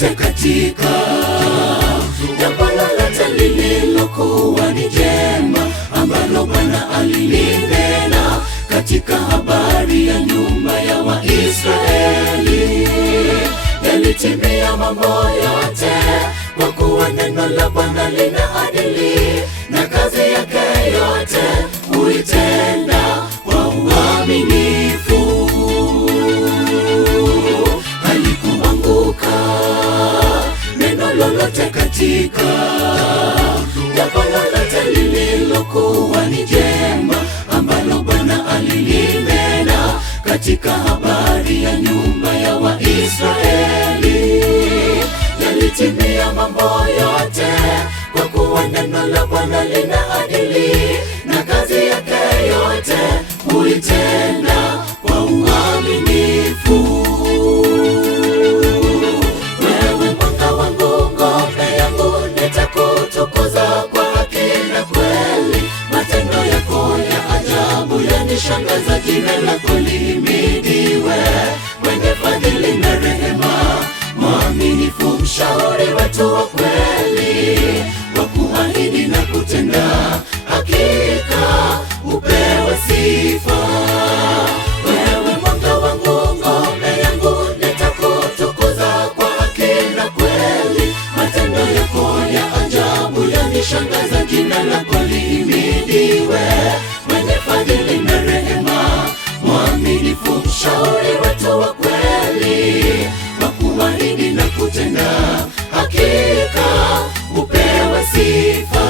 lolote katika jambo lolote lililokuwa ni jema, ambalo Bwana alilinena katika habari ya nyumba ya Waisraeli. Yalitimia mambo yote, kwa kuwa neno la Bwana lina adili, na kazi yake yote huitenda kwa uaminifu. Halikuanguka neno lolote katika jambo lolote lililokuwa ni jema, ambalo Bwana alilinena katika habari ya nyumba ya Waisraeli. Yalitimia mambo yote, kwa kuwa neno la Bwana lina adili, na kazi yake yote huitenda kwa uaminifu. Wewe mwanga wangu, ngome yangu, nitakutukuza kwa haki na kweli. Matendo yako ya ajabu yanishangaza, jina lako lihimidiwe. Mwenye fadhili na rehema, mwaminifu, mshauri wetu wa kweli, wa kuahidi na kutenda, hakika upewe sifa. Wewe mwanga wangu, ngome yangu, nitakutukuza kwa haki na kweli. Matendo yako ya ajabu yanishangaza, jina lako lihimidiwe. Mwenye fadhili na rehema, mwaminifu, mshauri wetu wa kweli, wa kuahidi na kutenda, hakika upewe sifa.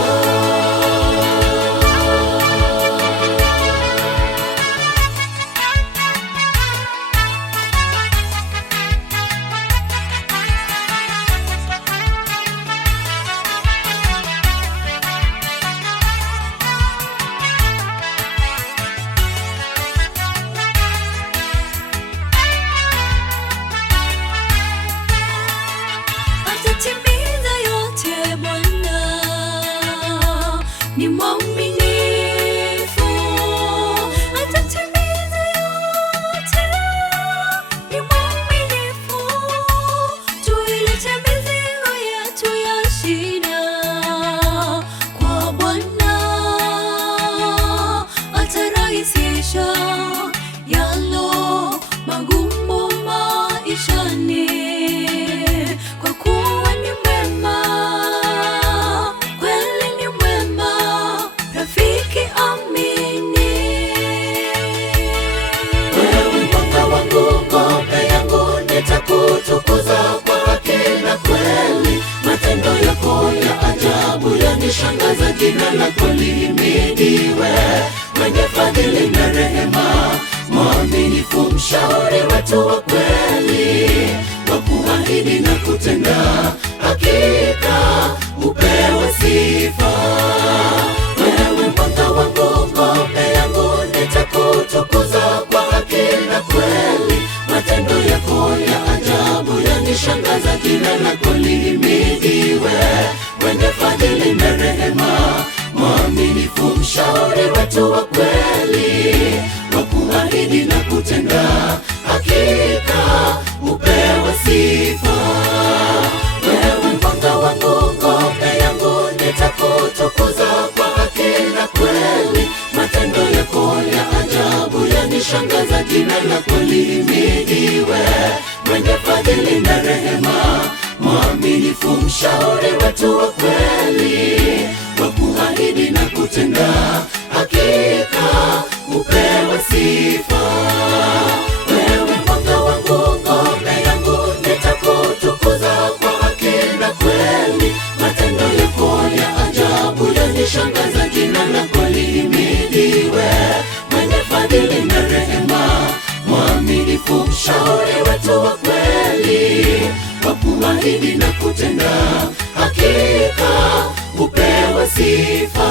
Atatimiza yote Bwana, ni mwaminifu. Atatimiza yote, ni mwaminifu. Tuilete mizigo yetu ya shida kwa Bwana, atarahisisha yalo magumu maishani. Kwa kuwa ni mwema, kweli ni mwema, rafiki amini. Wewe mwanga wangu, ngome yangu, nitakutukuza kwa haki na kweli. Matendo yako ya ajabu yanishangaza, jina lako lihimidiwe. Mwenye fadhili na rehema, mwaminifu, mshauri wetu wa kweli, wa kuahidi na kutenda, hakika upewe sifa. Wewe mwanga wangu, ngome yangu, nitakutukuza kwa haki na kweli. Matendo yako ya ajabu yanishangaza, jina lako lihimidiwe. Mwenye fadhili na rehema, mwaminifu, mshauri wetu wa kweli, wa kuahidi na kutenda, hakika upewe sifa. Wewe mwanga wangu, ngome yangu, nitakutukuza kwa haki na kweli. Matendo yako ya ajabu yanishangaza, jina lako lihimidiwe. Mwenye fadhili na rehema, mwaminifu, mshauri wetu wa kweli, wa kuahidi na kutenda, hakika upewe sifa. Wewe mwanga wangu, ngome yangu, nitakutukuza kwa haki na kweli. Matendo yako ya ajabu yanishangaza, jina lako lihimidiwe. Mwenye fadhili na rehema, mwaminifu, mshauri wetu wa kweli, wa kuahidi na kutenda, hakika upewe sifa.